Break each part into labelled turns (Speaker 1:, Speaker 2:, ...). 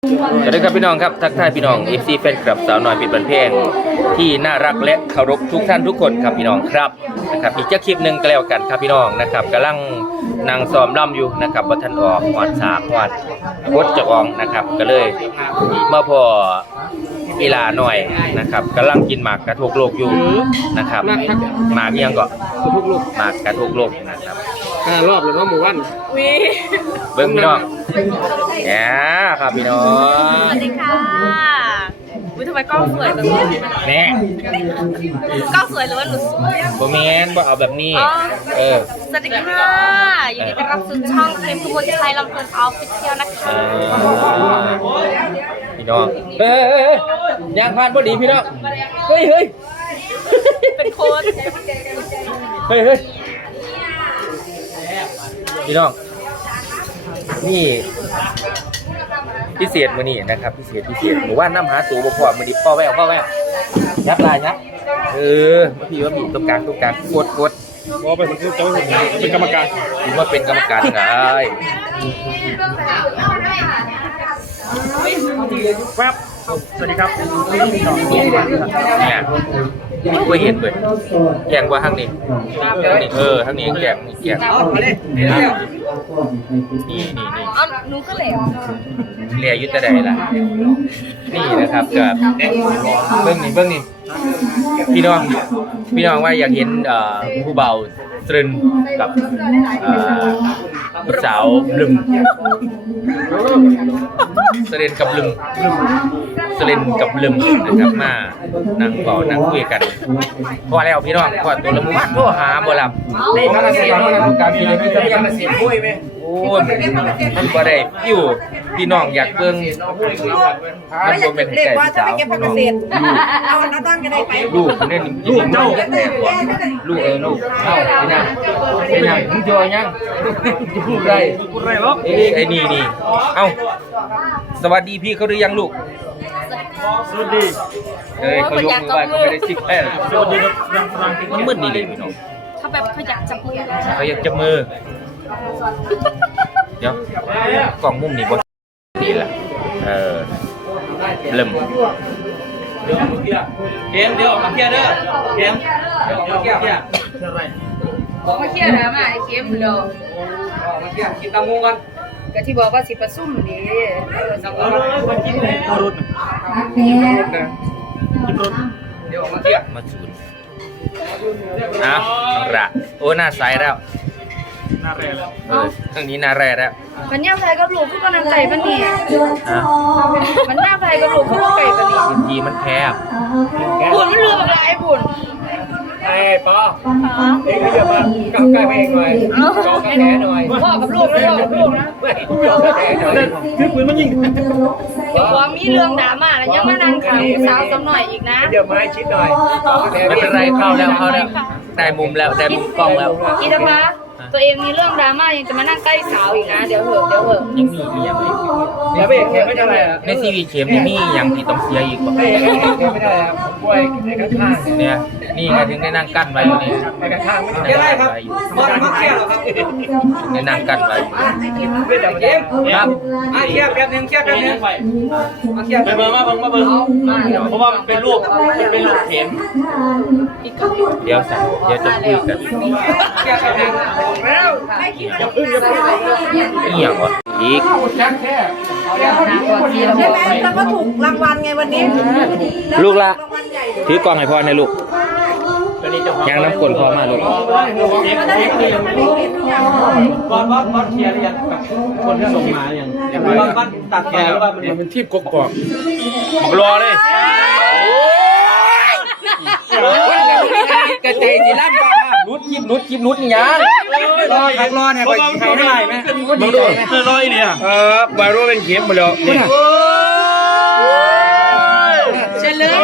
Speaker 1: สวัสดีครับพี่น้องครับทักทายพี่น้อง FC แฟนคลับสาวน้อยปิดบันเพลงที่น่ารักและเคารพทุกท่านทุกคนครับพี่น้องครับนะครับอีกคลิปหนึ่งก็แล้วกันครับพี่น้องนะครับกำลังนางซ้อมร่ำอยู่นะครับว่าท่านออกหอดสากหอดโคตรจะอองนะครับก็เลยเมื่อพอเวลาหน่อยนะครับกำลังกินหมากกระทกโลกอยู่นะครับหมากยังก็หมากกระทกโลกนะครับ
Speaker 2: รอบเลยเนาะหมู่บ้าน
Speaker 1: เบิ้งพี่น้องแหมครับพี่น้อง
Speaker 3: สวัสดีค่ะอุ้ยทำไมกล้องสวยจังเลย
Speaker 1: แม่
Speaker 3: กล้องสวยหรือว่าหนูสวย
Speaker 1: บ่แม่นบ่เอาแบบนี้
Speaker 3: สวัสดีค่ะยินดีต้อนรับสู่ช่องเทมทุกคนชัยลำเพลินออฟฟิเชียลนะคะ
Speaker 1: พี่น้องยางพานพอดีพี่น้องเฮ้ย
Speaker 3: เป็นโค้ด
Speaker 1: เฮ้ยพี่น้องนี่พิเศษมื้อนี้นะครับพิเศษหมู่บ้านน้ำหาตู่บ่พอมื้อนี้พ่อแววยับลายนะมาพี่ตรงกลางกด
Speaker 2: ว่าเป็นมันคือเจ้าเป็นกรรมการ
Speaker 1: ถือว่าเป็นกรรมการไง
Speaker 2: แวบสวัสดีครับ
Speaker 1: เนี่ยไม่เห็นเลยแกงว่าข้างนี้ข้างนี้แกงนี่
Speaker 3: หนูก็เหลว
Speaker 1: เรียยุทธใดล่ะนี่นะครับกับเบื้องนี้พี่น้องว่าอยากเห็นผู้เบาตรึนกับสาวลึมเสเลนกับลึมนะครับมานั่งเบานั่งคุยกันพอแล้วพี่น้องพอตัวละมัดโทรหาบ่หลับนี่มาเสียงการมีมีจะยังเสียงคุยไหมโอ้มันบ่ได้อยู่พี่น้องอยากเบิ่งมันบ่เป็นใจสาวพี่น้อง
Speaker 3: เอาน้าต้นก็ได้ไป
Speaker 1: ลูกเนี่ยลูกเจ้าลูกเอ้าพี่น้ามึงจอยยังพูดไรหรอกไอ้นี่เอ้าสวัสดีพี่เขาหรือยังลูก
Speaker 2: สวัสดี
Speaker 1: เขายกมือไหว้เขาไม่ได้ซิกแป้สวัสดีครับมันมืดดีเลยพี่น้อง
Speaker 3: เขาแบบเขาอยากจับมือ
Speaker 1: เดี๋ยวกล่องมุมนี้บนนี่แหละเริ่ม
Speaker 2: เดี๋ยวมาเคลียร์เด้อเกมเดี๋ยวมาเคลียร์อะไร
Speaker 3: บอกมาเคลียร์นะมาไอ้เกมเดี๋ยว
Speaker 2: มาเคลียร์กินตะมูกัน
Speaker 3: ก็ที่บอกว่าสิประซุ่มดี
Speaker 2: สังเกตมากินรุ่นเดี๋ยวมาเคลียร์
Speaker 1: มาจูนนะระโอ้หน้าใสแล้ว
Speaker 2: หน้าแร่แล้ว
Speaker 1: ข้างนี้หน้าแร่แล้ว
Speaker 3: มันย่าไทยกับลูกขึ้นมาน้ำไก่ปะเนี่ยมันย่าไทยกับลูกขึ้นมาไก่ปะเนี่ย
Speaker 1: ทีมันแคบ
Speaker 3: บุญมันลืมอะไรไอ้บุญ
Speaker 2: ไอ้ป้าเองก็อย่ามาก้าวใกล้ไปเองหน่อยจอกระแหหน่อย
Speaker 3: พ่อกับลูกนะจอกระแห
Speaker 2: หน่อยคือปืนมันยิง
Speaker 3: เดี๋ยวว่ามีเรื่องดราม่าแล้วยังมานั่งขังสาวสักหน่อยอีกนะ
Speaker 2: เดี๋ยวมาชิดหน่อย
Speaker 1: ไม่เป็นไรเข้าแล้วได้มุมแล้วได้มุมกล้องแล้ว
Speaker 3: อีทมาตัวเองมีเรื่องดราม่ายังจะมานั่งใกล้สาวอีกนะเดี๋ยวเหอะ
Speaker 1: ยังมีอีกอย่าง
Speaker 2: เดี๋ยวไม่เข็มไม่ได้
Speaker 1: ในทีวีเข็มนี่มีอย่างที่ต้องเสียอีกป่ะ
Speaker 2: ไม่ได้ครับป่วยในกระถาง
Speaker 1: เนี่ยนี่ไงถึงได้นั่งกั้นไว้อยู่นี่
Speaker 2: ในกระถางไม่ได้ครับมันเครียดหรอครับ
Speaker 1: ได้นั่งกั้นไว้
Speaker 2: ไม่ได้ครับเครียดแป๊บนึงมาเครียดไปมาเบิ่งเพราะว่าเป็นลูกเข็ม
Speaker 1: เดี๋ยวจะคุยกันนี่อย่างวะอีก
Speaker 4: ใช่ไหมแล้วก็ถูกรางวัลไงวันนี้
Speaker 1: ลูกละถือกล่องให้พ่อในลูกยังน้ำกลนพอมาลูก
Speaker 2: บอลเชียร์ยังกับคนที่ส่งมายังบอลตัดแขนว่ามันเป็นทีมกกอก
Speaker 1: รอเลยกระจายสีล่ำบ้านุดคลิปนุดยัง
Speaker 2: รอเนี่ยไปใครได้ไหม
Speaker 1: มึงดูรออีเนี่ยบาโร่เป็นเข็มหมดแล้ว
Speaker 3: เฉลย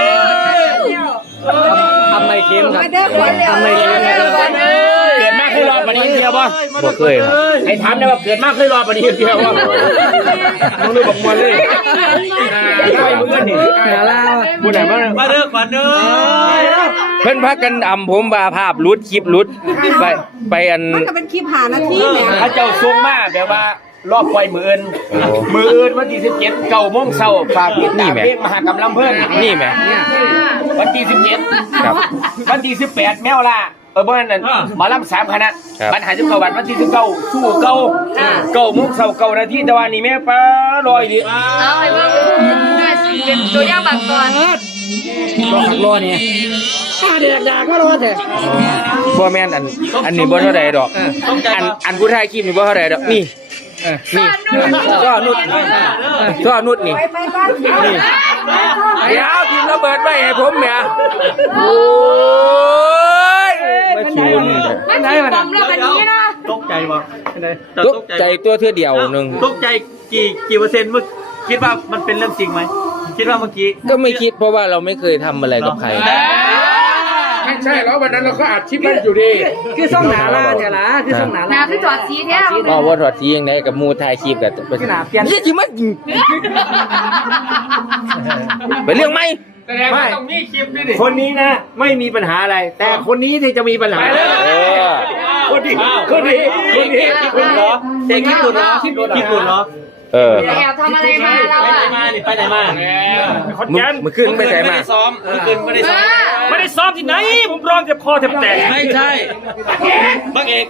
Speaker 1: ทำไมเข็มครับ
Speaker 4: ทำไมเข็ม
Speaker 1: เกิดมากเคยรอปฏิทินเดียวป่ะบ่เคยครับให้ถามได้ว่าเกิดมากเคยรอปฏิทินเดียวป่ะมึงดูบอกมันเลยไม่มึงกันนี่บุญไหน
Speaker 2: มาเด้อขวัญเด้อ
Speaker 1: เพิ่นพักกันผมบาภาพรุดคลิปรุดไปอัน
Speaker 4: มันก็เป็นคลิปหานาทีเนี่ย
Speaker 1: พระเจ้าทรงมาแบบว่า
Speaker 2: รอบปล่อยมืออื่นวันที่17 9 โมงเช้าฝากติดตามเพลงมหากรรมลำเพิ่น
Speaker 1: นี่แหม
Speaker 2: วันที่17
Speaker 1: ครับ
Speaker 2: วันที่18แมวล่ะบ่นั่นหมอลำ3คณะบัตรหา19บาทวันที่19สู้เก่า9 โมงเช้า9 นาทีแต่ว่านี่แม่ป้ารอยดิ
Speaker 3: เอาไปว่าแม่สิเป็นตัวอย่างบางตอน
Speaker 2: รอนี่เด็กด่าก็รอเถอะ
Speaker 1: บ่แม่นอันนี้บ่เท่าใดดอกอันผู้ถ่ายคลิปนี่บ่เท่าใดดอกนี่ก็นุดนี่นี่เดี๋ยวทีมระเบิดไว้ให้ผมแหมโอ้ยมาชูนี่
Speaker 3: มันสิบอมแล้วกันนี้นะ
Speaker 2: ตกใจบ่
Speaker 1: ตกใจตัวเทื่อเดียวนึง
Speaker 2: ตกใจกี่เปอร์เซ็นต์มึงคิดว่ามันเป็นเรื่องจริงไหมคิดว่าเมื่อกี้
Speaker 1: ก็ไม่คิดเพราะว่าเราไม่เคยทำอะไรกับใคร
Speaker 5: ไม่ใช่แล้ววันนั้นเราก็อัดคลิปมันอยู่ดี
Speaker 4: คือส่งหนาลาเนี่ยล่ะคือส่งหนา
Speaker 3: ห
Speaker 4: ลา
Speaker 3: นาคือจอดสีแท้
Speaker 1: ก็ว่าถอดสียังไงกับมูถ่ายคลิปกับ
Speaker 4: ขนาดเปลี่ยน
Speaker 1: นี่จริงมั้ยไปเรื่องไหม
Speaker 5: แสดงว่าต้องมีคลิปด้วยดิ
Speaker 2: คนนี้นะไม่มีปัญหาอะไร แต่คนนี้ที่จะมีปัญหา คนนี้เหรอแต่คลิปหลุดเหรอคลิปหลุดเหรอ
Speaker 1: เออ
Speaker 3: แอบทำอะไรมาเรา
Speaker 2: ไปไหน
Speaker 3: อะ
Speaker 2: มาไปไหนมา
Speaker 1: มึงขึ้นไปใส่มา
Speaker 2: ซ้อมคืนไม่ได้ซ้อม
Speaker 5: ไม่ได้ซ้อมที่ไหน ผมร้องเจ็บคอแทบแตก
Speaker 2: ไม่ใช่บักเอก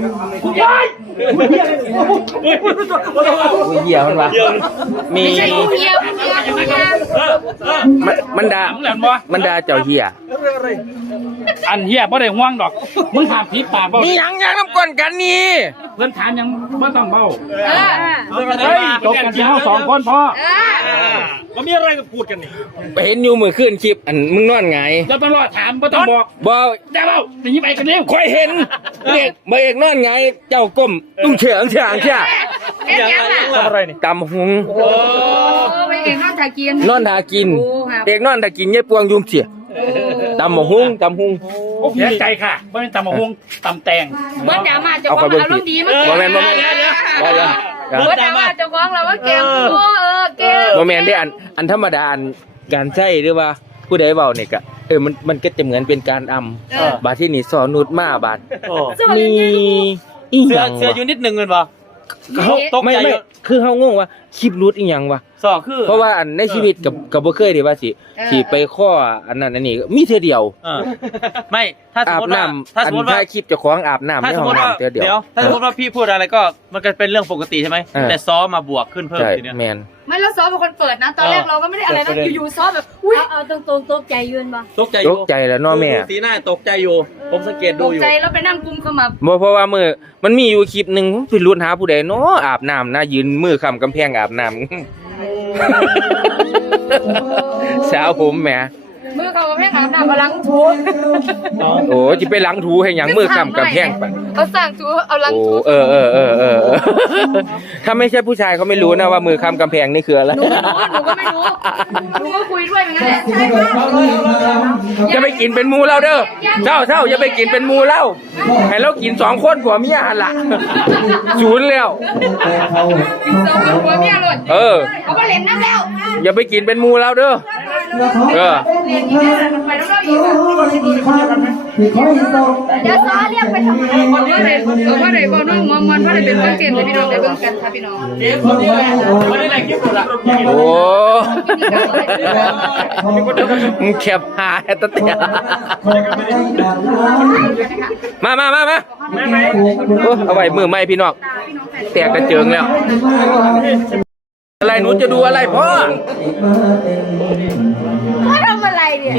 Speaker 1: อุ้ยเหี้ยมันวะมี
Speaker 3: ไม่ใช่กูเหี้ยกูเหี้ย
Speaker 1: มันด่ามันด่าเจ้าเหี้ย
Speaker 5: อันเฮียบ่ได้ห่วงดอก มึงถามผีปากบ่
Speaker 1: มีหยังยังน้ำก้อนกันนี่
Speaker 5: เพื่อนถามยังบ่ต้องเบ้า
Speaker 2: เฮ้ย
Speaker 5: จบกันที่เฮา2 คนพอเรามีอะไรจะพูดกันนี่
Speaker 1: ไปเห็นอยู่มือขึ้นคลิปอันมึงนอนไง
Speaker 5: จะต้องรอถามบ่ต้องบอก
Speaker 1: บ่
Speaker 5: ได้เบ้าจะยิบไปกันเร็ว
Speaker 1: ค่อยเห็นเด็กบ่เอกนอนไง เจ้าก้มตุ้งเฉียงเฉียงเฉีย
Speaker 3: เป็นยังไง
Speaker 5: ทำอะไรนี่
Speaker 1: ตำหุง
Speaker 3: โอ้ไปเก่งข้าวถ่ายกิน
Speaker 1: นอนทากิน
Speaker 3: โอ้ครับ
Speaker 1: เด็กนอนทากินเยี่ยปวงยุงเฉียตำหุง
Speaker 5: โอ้เสียใจค่ะบ่เป็นตำมะฮวงตำแตง
Speaker 3: เมื่อดราม่าเจ้าของเราลงดีมั้ย
Speaker 1: บ่แม่นบ่แม่น
Speaker 3: เมื่อดราม่าเจ้าของเราว่าเก่งเก่ง
Speaker 1: บ่แม่นได้อันธรรมดาอันการใช้หรือว่าผู้ใดเว้านี่ก็มันก็จะเหมือนเป็นการบาดที่นี่สอนุดมาบาดมีอีหยัง
Speaker 2: เสืออยู่นิดนึงเลยป่ะตกใจ
Speaker 1: ไม่คือเฮางงว่าคลิปรุดอีหยังวะ
Speaker 2: สอคือ
Speaker 1: เพราะว่าอันในชีวิตกับบ่เคยได้ว่าสิไปข้ออันนั้นอันนี้มีเทื่อเดียว
Speaker 2: ไม่ถ้าสม
Speaker 1: อาบ
Speaker 2: มติว่า
Speaker 1: น้ำ
Speaker 2: ถ้า
Speaker 1: อั
Speaker 2: ส
Speaker 1: น
Speaker 2: มมติว่า
Speaker 1: ถ่ายคลิปเจ้าของอาบน้ำ
Speaker 2: ถ้า
Speaker 1: ใน
Speaker 2: สม
Speaker 1: ห้อ
Speaker 2: ม
Speaker 1: ง
Speaker 2: ติว่า
Speaker 1: น้ำเทื่อเดียว
Speaker 2: เดี๋ยวถ้าสมมติว่าพี่พูดอะไรก็มันก็เป็นเรื่องปกติใช่ไหมแต่ซ้อมมาบวกขึ้นเพิ่ม
Speaker 1: ใช่
Speaker 2: ทีเนี้ย
Speaker 1: แม่น
Speaker 3: ไม่แล้วซอเป็นคนเปิดนะตอนแรกเราก็ไม่ได้อะไรนะอยู่ๆซอแบบอุ้ยเอาตรงๆตกใจยืนมา
Speaker 2: ตกใจอ
Speaker 1: ต
Speaker 2: ยู่
Speaker 1: กใจแล้วเนาะแม่
Speaker 2: สีหน้าตกใจอยู่ ผมสังเกต
Speaker 3: ต
Speaker 2: ดู
Speaker 3: ก
Speaker 2: อยู่
Speaker 3: ใจแล้วไปนั่งกุมขมับ
Speaker 1: บ่เพราะว่ามันมีอยู่คลิปหนึงผมไปลุ้นหาผู้ใดเนาะอาบน้ำนะยืนมือค้ำกำแพงอาบน้ำ สาวผมแหม
Speaker 3: มือเขาก็แพงอาบน้ำกำลังถู
Speaker 1: โอ้จิไปล้างถูให้หยังมือค้ำกำแพงปะ
Speaker 3: เขาสั่งถูเอาลังถู
Speaker 1: เออ ถ้าไม่ใช่ผู้ชายเขาไม่รู้นะว่ามือค้ำกำแพงนี่คืออะไร
Speaker 3: หนูก็ไม่รู้หนูก็คุยด้วยเหมือนกันแหละ
Speaker 1: อย่าไปกินเป็นหมูเราเด้อเจ้าอย่าไปกินเป็นหมูเราให้เรากิน2 คนผัวเมียหันละศูนย์แล้ว
Speaker 3: กินเซอร์กับหัวเมียหลด
Speaker 1: เออ
Speaker 3: เขาไปเล่นน้ำแล้ว
Speaker 1: อย่าไปกินเป็นหมูเราเด้อเออ
Speaker 3: เล่นอีกแล้วไปน้ำเราอีกเดี๋ยวซอเรียกไปทำไมว่าไหนว่าไหนว่าน้องมอมว่าไหนเป็นต้นเกมเลยพี่น้องได้เบิ่งกันค่ะพี่น้อง
Speaker 2: เกมคนนี้แหละไม่ได้แรงคิดหมดละ
Speaker 1: โอ้มึงแคบหาตะเตียมาโอ้เอาไว้มือไม่พี่น้องแตกกระเจิงแล้ว อะไรหนูจะดูอะไรพ่อ
Speaker 3: พ่อทำอะไรเนี่ย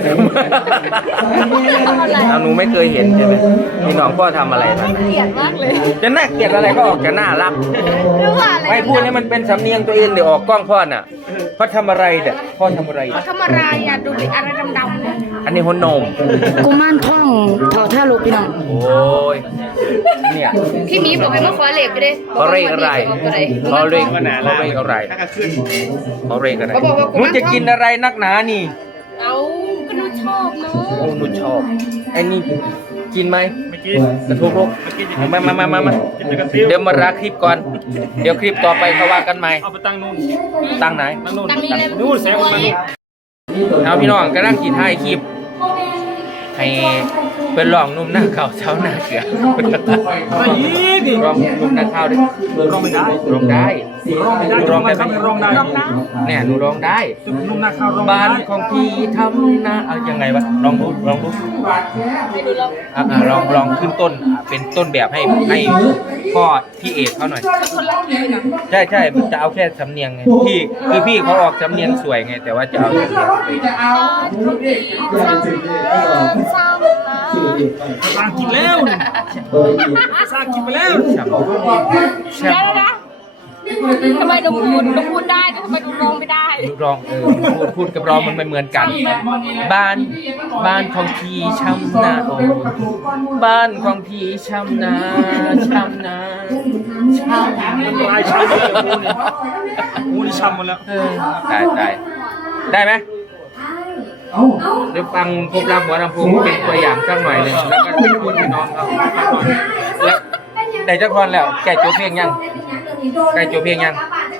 Speaker 3: ทำอะไร
Speaker 1: เอาหนูไม่เคยเห็นใช่ไหมพี่น้องพ่อทำอะไรนะ
Speaker 3: เกลียดมากเลย
Speaker 1: จะน่าเกลียดอะไรก็ออกจะน่ารัก
Speaker 3: หรือว่าอะไร
Speaker 1: ไม่พูดให้มันเป็นสำเนียงตัวเองเดี๋ยวออกกล้องพ่อน่ะพ่อทำอะไรเนี่ยพ่อทำอะไร
Speaker 3: ทำอะไรอ่ะดูดิอะไรดำๆ
Speaker 1: อันนี้หัวนม
Speaker 3: กุมารท่องเท่าท่าลูกพี่น้อง
Speaker 1: โอ้ยเนี่ย
Speaker 3: พี่มีบอกให้มาขอเหล็กไปดิ
Speaker 1: เขาเรียกอะไรเขาเรียกอะไรหนูจะกินอะไรนักหนานี่
Speaker 3: เอาก็ดูชอบเนาะ
Speaker 1: โอ้หนูชอบไอ้นี่กินไหม
Speaker 5: ไม่กิน
Speaker 1: กระทุกมา
Speaker 5: กินแต่กระติ้ว
Speaker 1: เดี๋ยวมารักคลิปก่อนเดี๋ยวคลิปต่อไปเขาว่ากันใหม่
Speaker 5: เอาไปตั้งนู่น
Speaker 1: ตั้งไหน
Speaker 5: ตั้งนู่น
Speaker 3: ตังนี้เลย
Speaker 5: นู่นแสงมัน
Speaker 1: เอาพี่น้องก็นั่งกินให้คลิปให้เป็นลองนุ่มหน้าเข่าเช้าหน้าเสือ
Speaker 5: ไปอีกดิ
Speaker 1: ลองนุ่มหน้าเข่าดิ
Speaker 5: ร้องไม่ได้
Speaker 1: ร้องได้
Speaker 5: ร้องไม่ได้
Speaker 1: ร้องได้ไหม
Speaker 5: ร้องได้
Speaker 1: เนี่ยหนูร้องได้
Speaker 5: นุ่มหน้าข้าวร้อง
Speaker 1: บ้าน
Speaker 5: ได้
Speaker 1: ของพี่ทำนาเอายังไงวะลองดูลองขึ้นต้นเป็นต้นแบบให้พ่อพี่เอกเขาหน่อยใช่มันจะเอาแค่สำเนียงไงพี่เขาออกสำเนียงสวยไงแต่ว่าจะเอาสำเนียง
Speaker 5: สร้างกินแล้วสร้างกินไปแล้ว
Speaker 1: ฉ่ำ
Speaker 3: เดี๋ยวนะทำไมดูพูดได้แต่ทำไมดูร้องไม่ได้
Speaker 1: ร้องพูดกับร้องมันไม่เหมือนกัน บ้านของพี่ช้ำนาบ้านของพี่ช้ำนาช้ำนา
Speaker 5: มันลายช้ำหมดเลยกูนี่กูนี่ช้ำหมดแล้ว
Speaker 1: ตายได้ไหมเดี๋ยวฟังพบรามหัวลำโพงเป็นตัวอย่างสักหน่อยหนึ่งแล้วก็พูดให้น้องเขาแล้วได้จักรพรแล้วแกโจเพลงยังแกโจเพลงยัง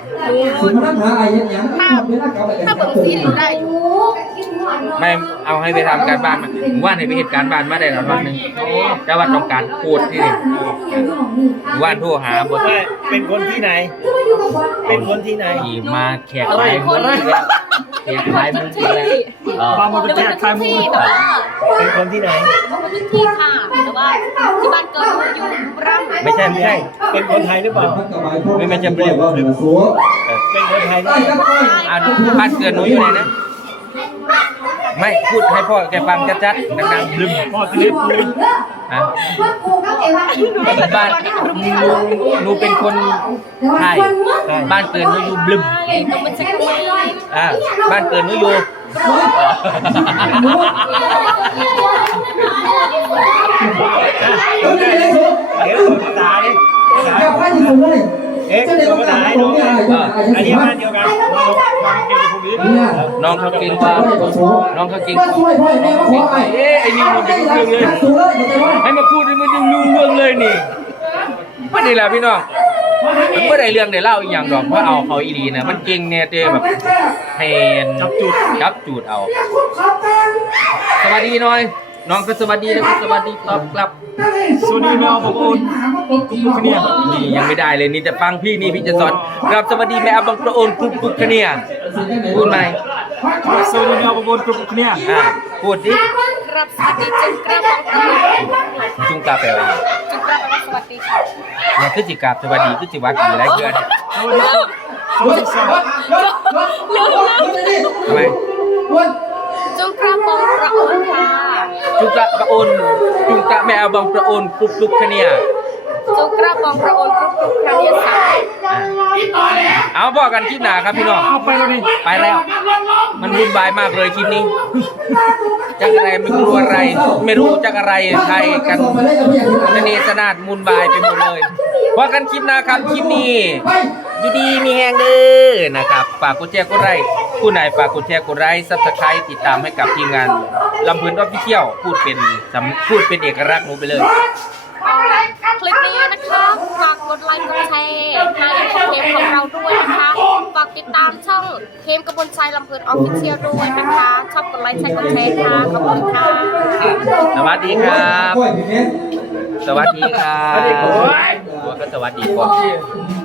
Speaker 3: ถ้าเบิ่งซีรีส์ได้อยู่
Speaker 1: ไม่เอาให้ไปทำการบ้านมาว่านให้ไปเหตุการณ์บ้านมาได้แล้ววันหนึ่งแต่ว่าต้องการพูดที่นี่ว่านโทรหาบท
Speaker 5: เป็นคนที่ไหน เป็นคนที่ไหน
Speaker 1: ขี่มาแขกขายมุ้งอีกแล้วแขกขายมุ้งอีกแล้ว
Speaker 5: ความมันเป็นแขกขายมุ้ง
Speaker 3: แต่ว่า
Speaker 5: เป็นคนที่ไหน
Speaker 3: เป็นที่ค่ะแต่ว่าที่บ้านเกิดอยู่รัง
Speaker 1: ไม่ใช่
Speaker 5: เป็นคนไทยหรือเปล่า
Speaker 1: ไม่ใช่เปลี่ยน
Speaker 5: เป็นคนไทยหรือเปล่า
Speaker 1: อ่าบ้านเกิดหนูอยู่ไหนนะไม่พูดให้พ่อแกฟังชัดๆดังๆลืม
Speaker 5: พ่อจะเรียกกู
Speaker 1: ฮะบ้านหนูเป็นคนไทยบ้านเกิดหนูอยู่บลึม
Speaker 3: ต้องเป็นเช็คไว้
Speaker 1: บ้านเกิดหนูอยู่
Speaker 5: เดี๋ยวตายเอ๊ะคนตายน้องอันนี้บ้านเดียวกันน้องเก่งกับคนอื่น
Speaker 1: น้องเขาเก่งกว่าน้องเขาเก่งไอ้นี่มันจะรู้เรื่องเลยให้มาพูดให้มันรู้เรื่องเลยนี่ไม่ได้ละพี่น้องมันไม่ได้เรื่องได้เล่าอีกอย่างดอกเพราะเอาเขาอีดีนะมันเก่งเนี่ยเจแบบเห็นจับจูดเอาสวัสดีหน่อยน้องก็สวัสดีแล้วก็สวัสดีตอบกลับ
Speaker 5: สวัสดีแมวบอกอุ่นเนี่ย
Speaker 1: นี่ยังไม่ได้เลยนี่จะฟังพี่นี่พี่จะสอนครับสวัสดีแม่บังประโอนกรุ๊ปคะเนี่ยพูดไหม
Speaker 5: สวัสดีแมวบอกอุ่นกรุ๊ปเนี่ย
Speaker 1: พูดดิ
Speaker 3: รับสวัสดีจุงกระบอกกระ
Speaker 1: จุงกาแปลว่า
Speaker 3: จุงกระบอกสวัสดีค่ะ
Speaker 1: เนี่ยคือจิกาบสวัสดีคือจิวัดอยู่ไรเกิน
Speaker 5: สวัสดีสวัสดีสวัสดี
Speaker 1: ทำไม
Speaker 3: จุงกระบอกกระโอนค่ะ
Speaker 1: จุงกะประโอนจุงกะแม่บังประโอนกรุ๊ปคะเนี่ย
Speaker 3: จุงกระบอกกระโอนกรุ๊ปครั้งที่3
Speaker 1: เอาบอกกันคลิปหน้าครับพี่น้อง
Speaker 5: เอาไปแล้วนี่
Speaker 1: ไปแล้ว มันวุ่นวายมากเลยคลิปนี้จักอะไรไม่รู้อะไร ไม่รู้จักอะไรใครกันสเนสนาดมุนบายไปหมดเลยพอกันคลิปหน้าครับคลิปนี้ดีๆมีแหงเด้อนะครับฝากกดแชร์กดไลค์ผู้ไหนฝากกดแชร์กดไลค์ซับสไครต์ติดตามให้กับทีมงานลำเพลินออฟฟิเชียลพูดเป็นเอกลักษณ์หนูไปเลย
Speaker 3: คลิปนี้นะคะฝากกดไลค์กดแชร์ให้เพจของเราด้วยนะคะฝากติดตามช่องเคมกระบวนชัยลำเพลินออฟฟิเชียลด้วยนะคะชอบกดไลค์ใช้กดแชร์ค่ะขอบคุณค่ะ
Speaker 1: สวัสดีครับ สวัสดีครับก็สวัสดีก่อน